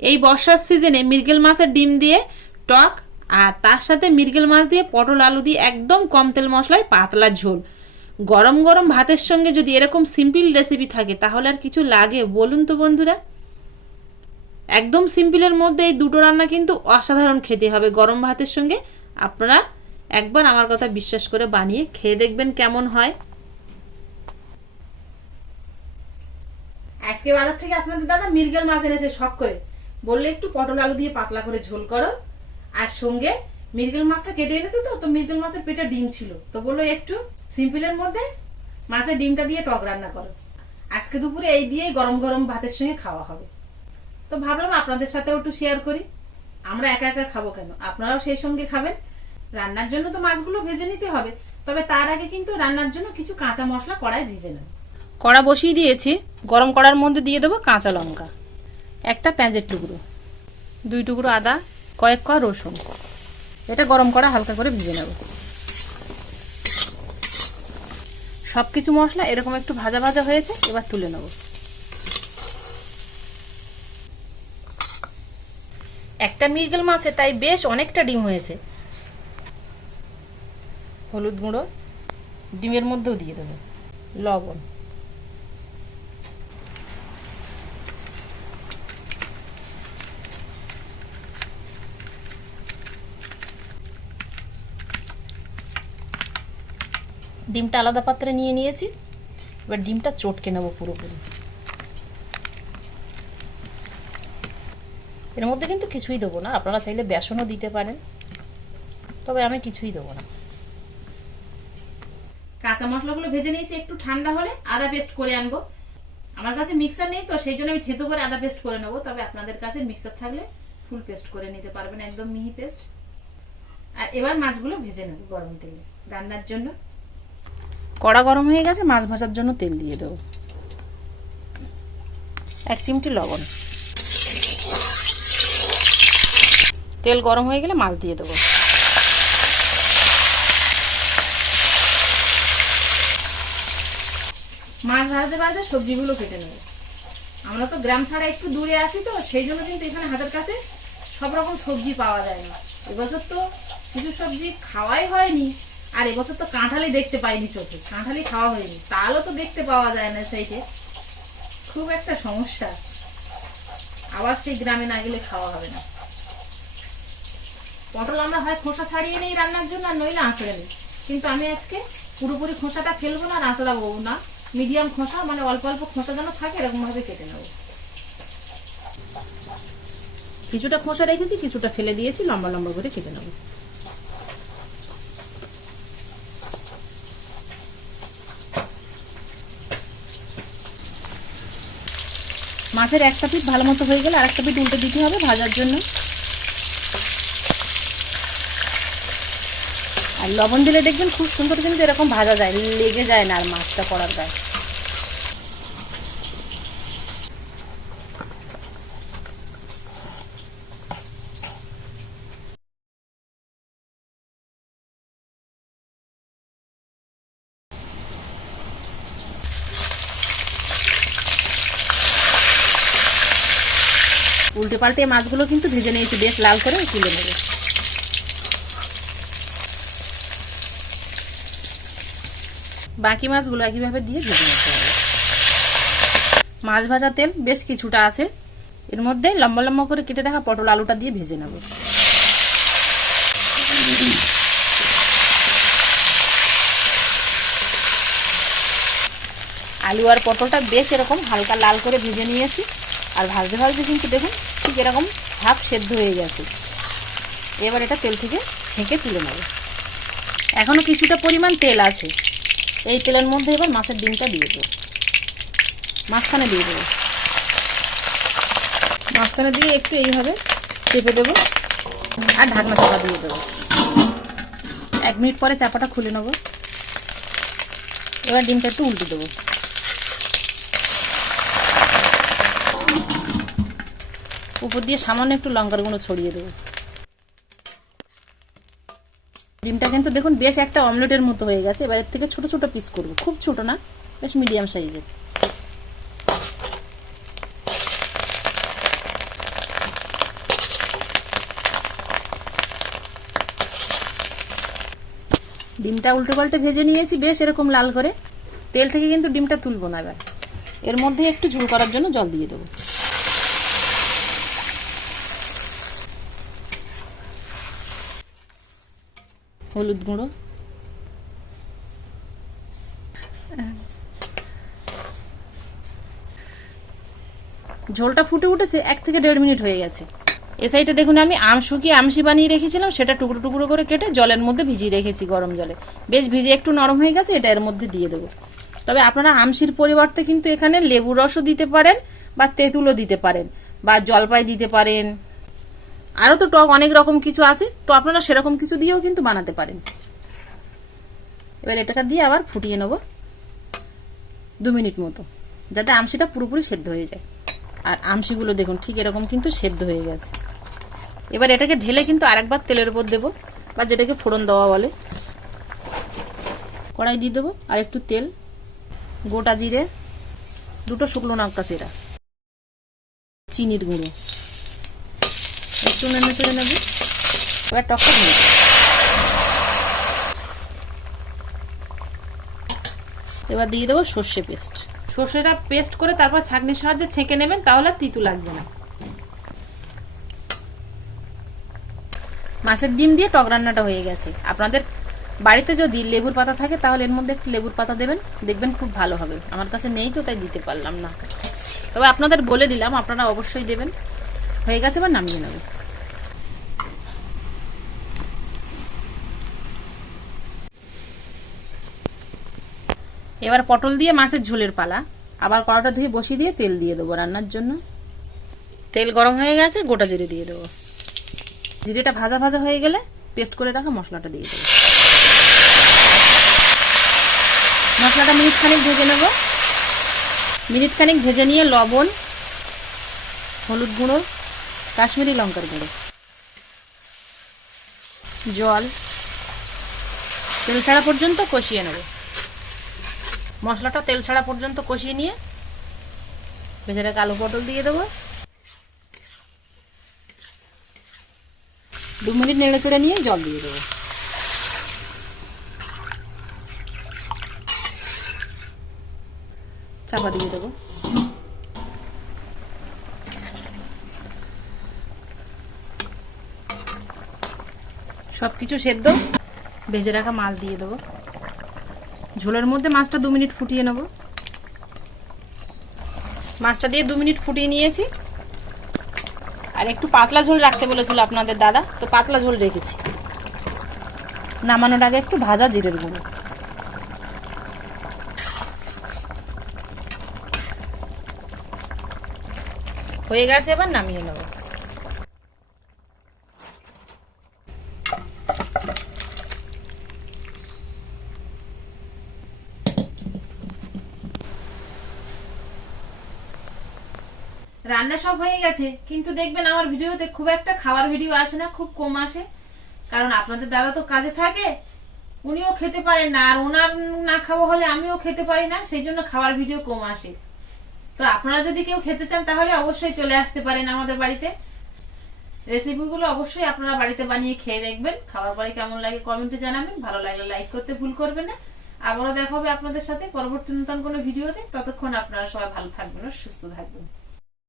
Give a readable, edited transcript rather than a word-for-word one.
এই বর্ষার সিজনে মৃগেল মাছের ডিম দিয়ে টক, আর তার সাথে মৃগেল মাছ দিয়ে পটল আলু দিয়ে একদম কম তেল মশলায় পাতলা ঝোল। গরম গরম ভাতের সঙ্গে যদি এরকম সিম্পল রেসিপি থাকে তাহলে আর কিছু লাগে বলুন তো বন্ধুরা। একদম সিম্পলের মধ্যে এই দুটো রান্না কিন্তু অসাধারণ খেতে হবে গরম ভাতের সঙ্গে। আপনারা একবার আমার কথা বিশ্বাস করে বানিয়ে খেয়ে দেখবেন কেমন হয়। আজকে বাজার থেকে আপনাদের দাদা মৃগেল মাছ এনেছে শখ করে, বললে একটু পটল আলু দিয়ে পাতলা করে ঝোল করো, আর সঙ্গে মৃগেল মাছটা কেটে এনেছে তো মৃগেল মাছের পেটে ডিম ছিল, তো বললো একটু সিম্পলের মধ্যে মাছের ডিমটা দিয়ে টক রান্না করো। আজকে দুপুরে এই দিয়ে গরম গরম ভাতের সঙ্গে খাওয়া হবে। তো ভাবলাম আপনাদের সাথেও একটু শেয়ার করি। আমরা একা একা খাবো কেন, আপনারাও সেই সঙ্গে খাবেন। রান্নার জন্য তো মাছগুলো ভেজে নিতে হবে, তবে তার আগে কিন্তু রান্নার জন্য কিছু কাঁচা মশলা কড়াই ভেজে নেব। কড়া বসিয়ে দিয়েছি, গরম কড়ার মধ্যে দিয়ে দেবো কাঁচা লঙ্কা, একটা পেঁয়াজের টুকরো, 2 টুকরো আদা, কয়েক কোয়া রসুন। এটা গরম কড়া হালকা করে ভেজে নেব। সবকিছু মশলা এরকম একটু ভাজা ভাজা হয়েছে, এবার তুলে নেব। একটা মৃগেল মাছে তাই বেশ অনেকটা ডিম হয়েছে। হলুদ গুঁড়ো ডিমের মধ্যেও দিয়ে দেবো, লবণ, ডিমটা আলাদা পাত্রে নিয়ে নিয়েছি। এবার ডিমটা চটকে নেব পুরোপুরি। এর মধ্যে কিন্তু কিছুই দেবো না, আপনারা চাইলে বেসনও দিতে পারেন, তবে আমি কিছুই দেবো না। কাঁচা মশলাগুলো ভেজে নিয়েছি, একটু ঠান্ডা হলে আদা পেস্ট করে আনবো। আমার কাছে মিক্সার নেই তো সেই জন্য আমি থেতো করে আদা পেস্ট করে নেবো, তবে আপনাদের কাছে মিক্সার থাকলে ফুল পেস্ট করে নিতে পারবেন, একদম মিহি পেস্ট। আর এবার মাছগুলো ভেজে নেব গরম তেলে রান্নার জন্য। কড়া গরম হয়ে গেছে, মাছ ভাজার জন্য তেল দিয়ে দেবো, 1 চিমটি লবণ। তেল গরম হয়ে গেলে মাছ দিয়ে দেবো। মাছ ভাজতে ভাজতে সবজিগুলো কেটে নেব। আমরা তো গ্রাম ছাড়া একটু দূরে আছি তো সেই জন্য কিন্তু এখানে হাতের কাছে সব রকম সবজি পাওয়া যায় না। এবছর তো কিছু সবজি খাওয়াই হয়নি, আর এবছর তো কাঁঠালি দেখতে পাইনি চোখে, কাঁঠালি খাওয়া হয়নি, তালও তো দেখতে পাওয়া যায় না সেইটে, খুব একটা সমস্যা। আবার সেই গ্রামে না গেলে খাওয়া হবে না। পটল আমরা হয় খোসা ছাড়িয়ে নেই রান্নার জন্য, আর নইলে আঁচড়ে নিই, কিন্তু আমি আজকে পুরোপুরি খোসাটা ফেলবো না আর আঁচড়াবো না, মিডিয়াম খোসা মানে অল্প অল্প খোসা যেন থাকে এরকম ভাবে কেটে নেব। কিছুটা খোসা রেখেছি, কিছুটা ফেলে দিয়েছি, লম্বা লম্বা করে কেটে নেব। মাছের একটা পিঠ ভালো মতো হয়ে গেলে আরেকটা পিঠ উল্টে দিতে হবে ভাজার জন্য। আর লবণ দিলে দেখবেন খুব সুন্দর কিন্তু এরকম ভাজা যায়, লেগে যায় না আর মাছটা করার গায়ে। উল্টে পাল্টে মাছগুলো কিন্তু ভেজে নিয়েছি, বেশ লাল করে তুলে নেবে। বাকি মাছগুলো একইভাবে দিয়ে ভেজে নিতে হবে। মাছ ভাজা তেল বেশ কিছুটা আছে, এর মধ্যে লম্বা লম্বা করে কেটে রাখা পটল আলুটা দিয়ে ভেজে নেব। আলু আর পটলটা বেশ এরকম হালকা লাল করে ভেজে নিয়েছি, আর ভাজতে ভাজতে কিন্তু দেখুন ঠিক এরকম হাফ সেদ্ধ হয়ে গেছে। এবার এটা তেল থেকে ছেঁকে তুলে নেব। এখনো কিছুটা পরিমাণ তেল আছে, এই তেলের মধ্যে এবার মাছের ডিমটা দিয়ে দেবো, মাঝখানে দিয়ে দেবো। মাঝখানে দিয়ে একটু এইভাবে চেপে দেবো আর ঢাকনা চাপা দিয়ে দেবো। 1 মিনিট পরে চাপাটা খুলে নেব। এবার ডিমটা একটু উল্টে দেবো। উপর দিয়ে সামান্য একটু লঙ্কার গুঁড়ো ছড়িয়ে দেবো। ডিমটা কিন্তু দেখুন বেশ একটা অমলেটের মতো হয়ে গেছে। এবার এর থেকে ছোট ছোট পিস করবো, খুব ছোট না, বেশ মিডিয়াম সাইজের। ডিমটা উল্টো পাল্টে ভেজে নিয়েছি বেশ এরকম লাল করে। তেল থেকে কিন্তু ডিমটা তুলবো না। এবার এর মধ্যে একটু ঝোল করার জন্য জল দিয়ে দেবো। হলুদ গুঁড়ো, ঝোলটা ফুটে উঠেছে, 1 থেকে 1.5 মিনিট হয়ে গেছে। এ সাইডে দেখুন আমি আম শুকিয়ে আমশি বানিয়ে রেখেছিলাম, সেটা টুকরো টুকরো করে কেটে জলের মধ্যে ভিজিয়ে রেখেছি গরম জলে। বেশ ভিজে একটু নরম হয়ে গেছে, এটা এর মধ্যে দিয়ে দেবো। তবে আপনারা আমশির পরিবর্তে কিন্তু এখানে লেবুর রসও দিতে পারেন, বা তেঁতুলও দিতে পারেন, বা জলপাই দিতে পারেন। আরও তো টক অনেক রকম কিছু আছে, তো আপনারা সেরকম কিছু দিয়েও কিন্তু বানাতে পারেন। এবার এটাকে দিয়ে আবার ফুটিয়ে নেব 2 মিনিট মতো, যাতে আমশিটা পুরোপুরি সেদ্ধ হয়ে যায়। আর আমশিগুলো দেখুন ঠিক এরকম কিন্তু সেদ্ধ হয়ে গেছে। এবার এটাকে ঢেলে কিন্তু আরেকবার তেলের উপর দেবো, বা যেটাকে ফোড়ন দেওয়া বলে। কড়াই দিয়ে দেবো আর একটু তেল, গোটা জিরে, 2টো শুকনো লঙ্কা চেরা, চিনির গুঁড়ো, একটু নেড়ে চেড়ে নেব। এবার টকটা দিয়ে এবার দিয়ে দেবো সর্ষে পেস্ট। সর্ষেটা পেস্ট করে তারপর ছাঁকনির সাহায্যে ছেঁকে নেবেন, তাহলে তিতো লাগবে না। মাছের ডিম দিয়ে টক রান্নাটা হয়ে গেছে। আপনাদের বাড়িতে যদি লেবুর পাতা থাকে তাহলে এর মধ্যে একটু লেবুর পাতা দেবেন, দেখবেন খুব ভালো হবে। আমার কাছে নেই তো তাই দিতে পারলাম না, তবে আপনাদের বলে দিলাম, আপনারা অবশ্যই দেবেন। হয়ে গেছে, এবার নামিয়ে নেব। এবার পটল দিয়ে মাছের ঝোলের পালা। আবার কড়াটা ধুয়ে বসিয়ে দিয়ে তেল দিয়ে দেবো রান্নার জন্য। তেল গরম হয়ে গেছে, গোটা জিরে দিয়ে দেবো। জিরেটা ভাজা ভাজা হয়ে গেলে পেস্ট করে রাখা মশলাটা দিয়ে দেবো। মশলাটা মিনিট খানিক ভেজে নেব। মিনিট খানিক ভেজে নিয়ে লবণ, হলুদ গুঁড়ো, কাশ্মীরি লঙ্কার গুঁড়ো, জল, তেল ছাড়া পর্যন্ত কষিয়ে নেব। মশলাটা তেল ছাড়া পর্যন্ত কষিয়ে নিয়ে ভেজে রাখা আলু পটল দিয়ে দেবো। 2 মিনিট নেড়ে চেড়ে নিয়ে জল দিয়ে দেবো। চাপা দিয়ে দেবো। সবকিছু সেদ্ধ, ভেজে রাখা মাছ দিয়ে দেবো। ঝোলের মধ্যে মাছটা 2 মিনিট ফুটিয়ে নেব। মাছটা দিয়ে 2 মিনিট ফুটিয়ে নিয়েছি। আর একটু পাতলা ঝোল রাখতে বলেছিল আপনাদের দাদা, তো পাতলা ঝোল রেখেছি। নামানোর আগে একটু ভাজা জিরের গুঁড়ো। হয়ে গেছে, এবার নামিয়ে নেব। রান্না সব হয়ে গেছে, কিন্তু দেখবেন আমার ভিডিওতে খুব একটা খাবার ভিডিও আসে না, খুব কম আসে। কারণ আপনাদের দাদা তো কাজে থাকে, উনিও খেতে পারেন না, আর ওনার না খাওয়া হলে আমিও খেতে পারি না, সেই জন্য খাবার ভিডিও কম আসে। তো আপনারা যদি কেউ খেতে চান তাহলে অবশ্যই চলে আসতে পারেন আমাদের বাড়িতে। রেসিপিগুলো অবশ্যই আপনারা বাড়িতে বানিয়ে খেয়ে দেখবেন, খাওয়ার পরে কেমন লাগে কমেন্টে জানাবেন। ভালো লাগলে লাইক করতে ভুল করবেন না। আবারও দেখা হবে আপনাদের সাথে পরবর্তী নতুন কোনো ভিডিওতে। ততক্ষণ আপনারা সবাই ভালো থাকবেন ও সুস্থ থাকবেন।